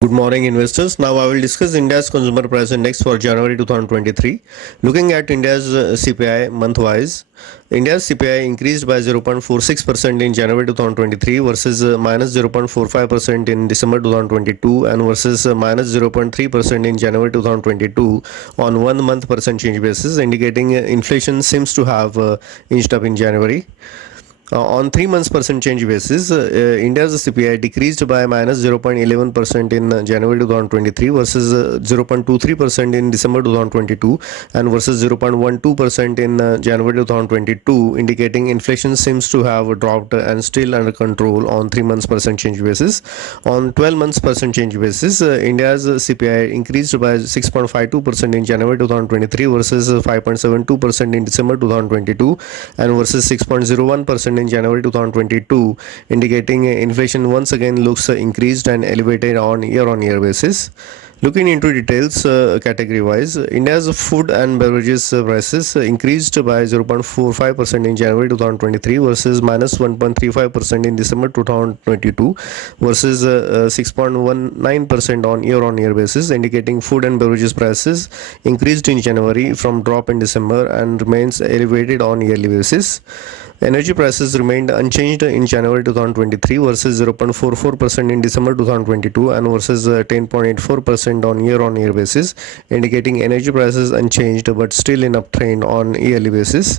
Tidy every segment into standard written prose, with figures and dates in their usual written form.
Good morning, investors. Now I will discuss India's consumer price index for January 2023. Looking at India's CPI month-wise, India's CPI increased by 0.46% in January 2023 versus minus 0.45% in December 2022 and versus minus 0.3% in January 2022 on 1 month percent change basis, indicating inflation seems to have inched up in January. On 3 months percent change basis, India's CPI decreased by minus 0.11% in January 2023 versus 0.23% in December 2022 and versus 0.12% in January 2022, indicating inflation seems to have dropped and still under control on 3 months percent change basis. On 12 months percent change basis, India's CPI increased by 6.52% in January 2023 versus 5.72% in December 2022 and versus 6.01% in January 2022, indicating inflation once again looks increased and elevated on year-on-year basis. Looking into details category wise, India's food and beverages prices increased by 0.45% in January 2023 versus minus 1.35% in December 2022 versus 6.19% on year-on-year basis, indicating food and beverages prices increased in January from drop in December and remains elevated on yearly basis. Energy prices remained unchanged in January 2023 versus 0.44% in December 2022 and versus 10.84% on year-on-year basis, indicating energy prices unchanged but still in uptrend on yearly basis.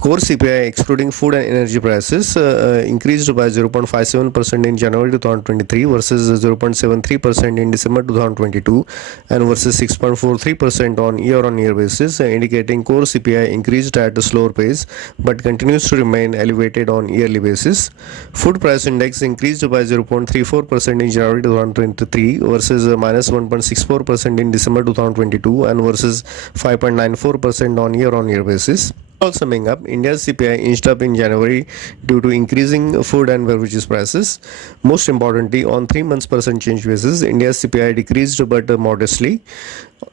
Core CPI excluding food and energy prices increased by 0.57% in January 2023 versus 0.73% in December 2022 and versus 6.43% on year-on-year basis, indicating core CPI increased at a slower pace but continues to remain elevated on yearly basis. Food price index increased by 0.34% in January 2023 versus minus 1.64% in December 2022 and versus 5.94% on year-on-year basis. All summing up, India's CPI inched up in January due to increasing food and beverages prices. Most importantly, on 3 months percent change basis, India's CPI decreased but modestly.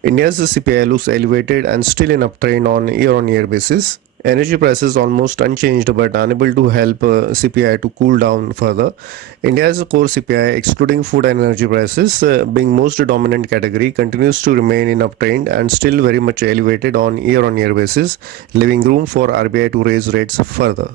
India's CPI looks elevated and still in uptrend on year-on-year basis. Energy prices almost unchanged but unable to help CPI to cool down further. India's core CPI excluding food and energy prices being most dominant category continues to remain in uptrend and still very much elevated on year-on-year basis, leaving room for RBI to raise rates further.